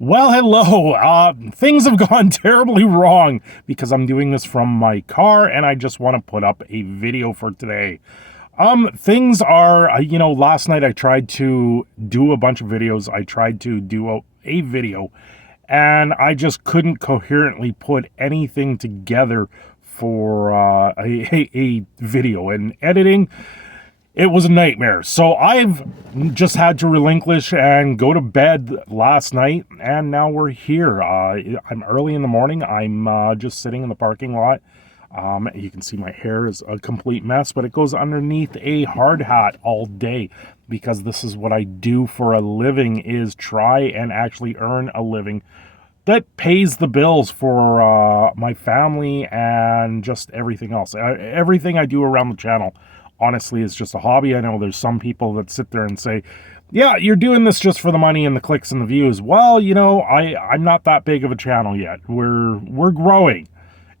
Well, hello. Things have gone terribly wrong because I'm doing this from my car and I just want to put up a video for today. Things are, last night I tried to do a bunch of videos. I tried to do a video and I just couldn't coherently put anything together for a video. And editing, it was a nightmare. So I've just had to relinquish and go to bed last night, and now we're here. I'm early in the morning. I'm just sitting in the parking lot. You can see my hair is a complete mess, but it goes underneath a hard hat all day because this is what I do for a living, is try and actually earn a living that pays the bills for my family and just everything else. Everything I do around the channel, honestly, is just a hobby. I know there's some people that sit there and say, yeah, you're doing this just for the money and the clicks and the views. Well, I'm not that big of a channel yet. We're growing.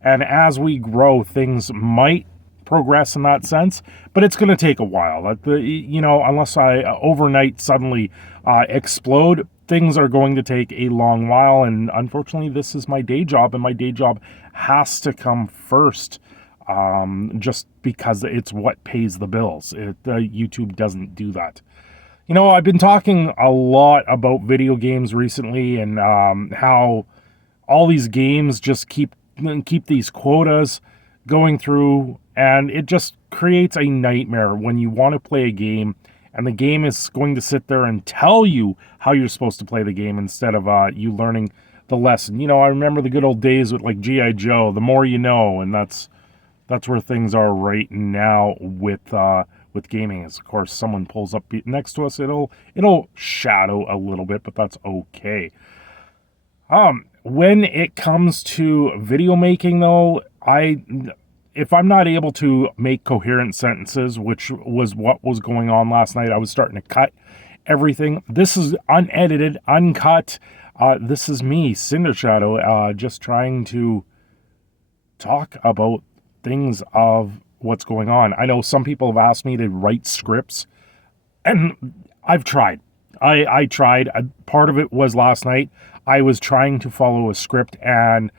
And as we grow, things might progress in that sense, but it's going to take a while. Unless I overnight suddenly explode, things are going to take a long while. And unfortunately, this is my day job, and my day job has to come first. Just because it's what pays the bills. YouTube doesn't do that. I've been talking a lot about video games recently, and how all these games just keep these quotas going through, and it just creates a nightmare when you want to play a game and the game is going to sit there and tell you how you're supposed to play the game instead of you learning the lesson. I remember the good old days with like G.I. Joe, the more you know, and that's where things are right now with gaming. As of course someone pulls up next to us, it'll shadow a little bit, but that's okay. When it comes to video making though, if I'm not able to make coherent sentences, which was what was going on last night, I was starting to cut everything. This is unedited, uncut. This is me, Cinder Shadow, just trying to talk about things of what's going on. I know some people have asked me to write scripts, and I've tried. I tried. Part of it was last night. I was trying to follow a script, and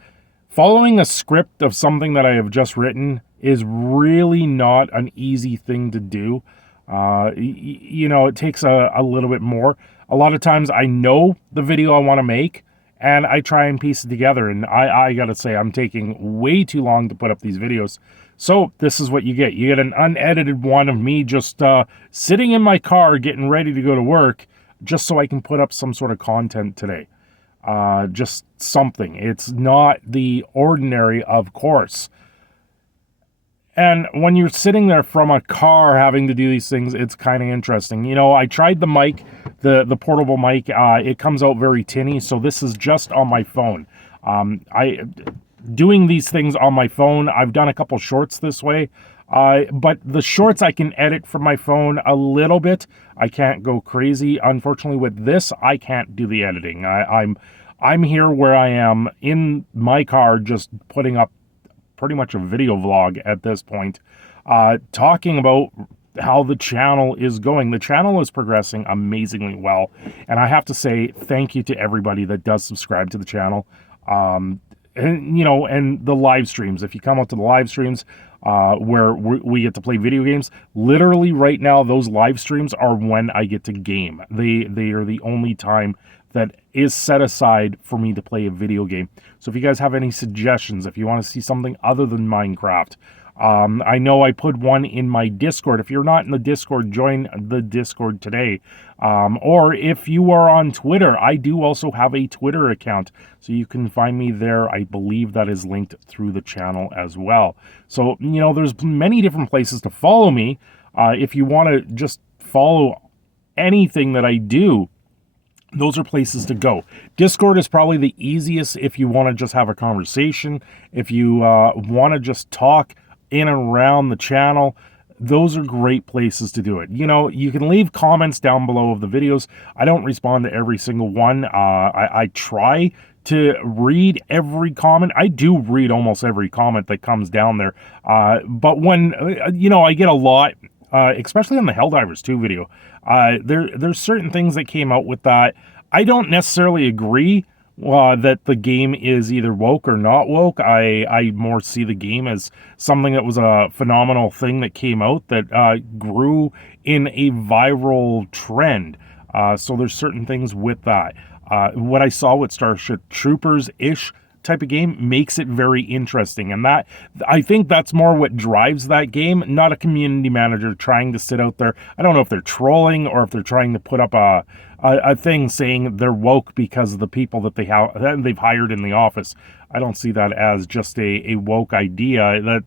following a script of something that I have just written is really not an easy thing to do. It takes a little bit more. A lot of times I know the video I want to make, and I try and piece it together, and I gotta say, I'm taking way too long to put up these videos. So this is what you get. You get an unedited one of me just sitting in my car getting ready to go to work, just so I can put up some sort of content today. Just something. It's not the ordinary, of course. And when you're sitting there from a car having to do these things, it's kind of interesting. I tried the mic, the portable mic. It comes out very tinny, so this is just on my phone. Doing these things on my phone, I've done a couple shorts this way. But the shorts I can edit from my phone a little bit. I can't go crazy. Unfortunately, with this, I can't do the editing. I'm here where I am in my car, just putting up pretty much a video vlog at this point, talking about how the channel is going. The channel is progressing amazingly well, and I have to say thank you to everybody that does subscribe to the channel. And the live streams. If you come out to the live streams, where we get to play video games, literally right now, those live streams are when I get to game. They are the only time that is set aside for me to play a video game. So if you guys have any suggestions, if you want to see something other than Minecraft, I know I put one in my Discord. If you're not in the Discord, join the Discord today. Or if you are on Twitter, I do also have a Twitter account, so you can find me there. I believe that is linked through the channel as well. So, there's many different places to follow me. If you want to just follow anything that I do, those are places to go. Discord is probably the easiest if you want to just have a conversation, if you want to just talk in and around the channel. Those are great places to do it. You can leave comments down below of the videos. I don't respond to every single one. I try to read every comment. I do read almost every comment that comes down there. But when, I get a lot, especially on the Helldivers 2 video, there's certain things that came out with that. I don't necessarily agree that the game is either woke or not woke. I more see the game as something that was a phenomenal thing that came out that grew in a viral trend. So there's certain things with that. What I saw with Starship Troopers ish type of game makes it very interesting, and that I think that's more what drives that game, not a community manager trying to sit out there. I don't know if they're trolling or if they're trying to put up a thing saying they're woke because of the people that they've hired in the office. I don't see that as just a woke idea.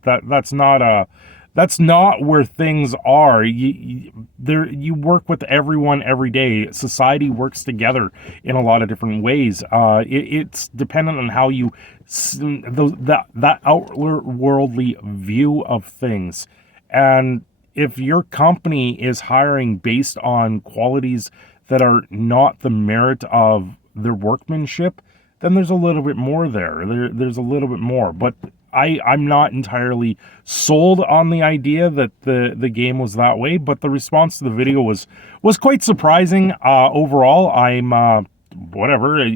That's not where things are. You work with everyone every day. Society works together in a lot of different ways. It's dependent on how you that outworldly view of things, and if your company is hiring based on qualities that are not the merit of their workmanship, then there's a little bit more there. There's a little bit more, but I'm not entirely sold on the idea that the game was that way, but the response to the video was quite surprising. Overall, I'm whatever,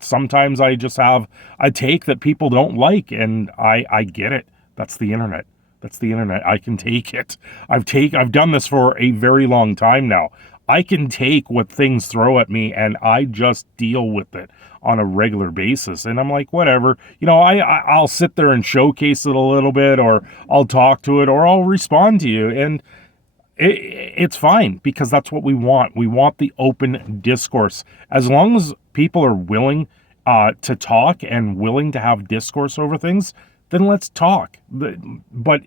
sometimes I just have a take that people don't like, and I get it. That's the internet. That's the internet. I can take it. I've done this for a very long time now. I can take what things throw at me, and I just deal with it on a regular basis. And I'm like, whatever. I'll sit there and showcase it a little bit, or I'll talk to it, or I'll respond to you. And it's fine, because that's what we want. We want the open discourse. As long as people are willing to talk and willing to have discourse over things, then let's talk. But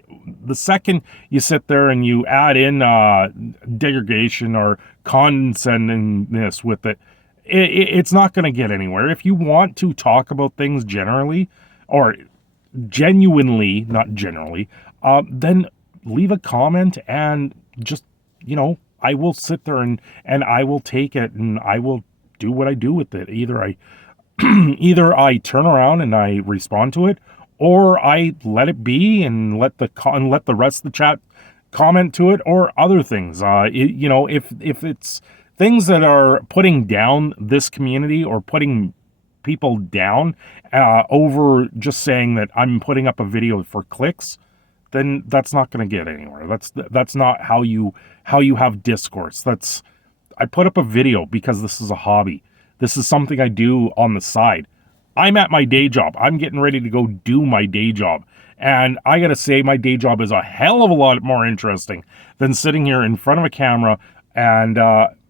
the second you sit there and you add in degradation or condescendingness with it, it's not going to get anywhere. If you want to talk about things generally, or genuinely, not generally, then leave a comment and just, I will sit there and I will take it and I will do what I do with it. Either I turn around and I respond to it, or I let it be and let the rest of the chat comment to it, or other things. If it's things that are putting down this community or putting people down over just saying that I'm putting up a video for clicks, then that's not going to get anywhere. That's not how you have discourse. I put up a video because this is a hobby. This is something I do on the side. I'm at my day job. I'm getting ready to go do my day job. And I got to say, my day job is a hell of a lot more interesting than sitting here in front of a camera and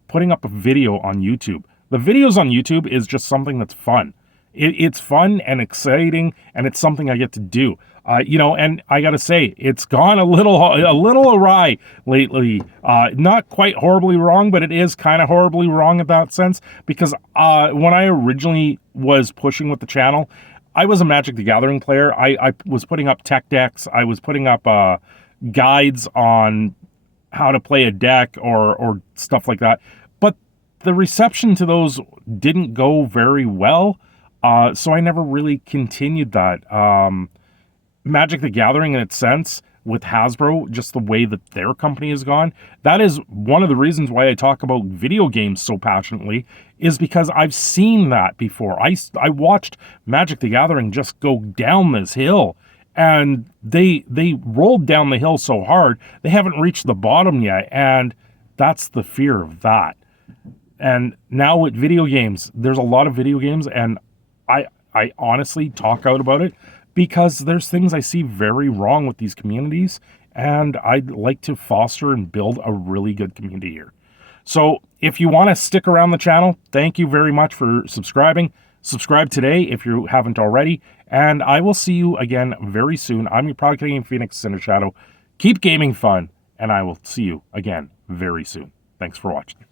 putting up a video on YouTube. The videos on YouTube is just something that's fun. It's fun and exciting, and it's something I get to do. And I got to say, it's gone a little awry lately. Not quite horribly wrong, but it is kind of horribly wrong in that sense, because when I originally was pushing with the channel, I was a Magic the Gathering player. I was putting up tech decks. I was putting up guides on how to play a deck or stuff like that. But the reception to those didn't go very well, so I never really continued that. Magic the Gathering, in its sense, with Hasbro, just the way that their company has gone, that is one of the reasons why I talk about video games so passionately, is because I've seen that before. I watched Magic the Gathering just go down this hill, and they rolled down the hill so hard, they haven't reached the bottom yet, and that's the fear of that. And now with video games, there's a lot of video games, and I honestly talk out about it, because there's things I see very wrong with these communities, and I'd like to foster and build a really good community here. So if you want to stick around the channel, thank you very much for subscribing. Subscribe today if you haven't already, and I will see you again very soon. I'm your Product Game Phoenix Cinder Shadow. Keep gaming fun, and I will see you again very soon. Thanks for watching.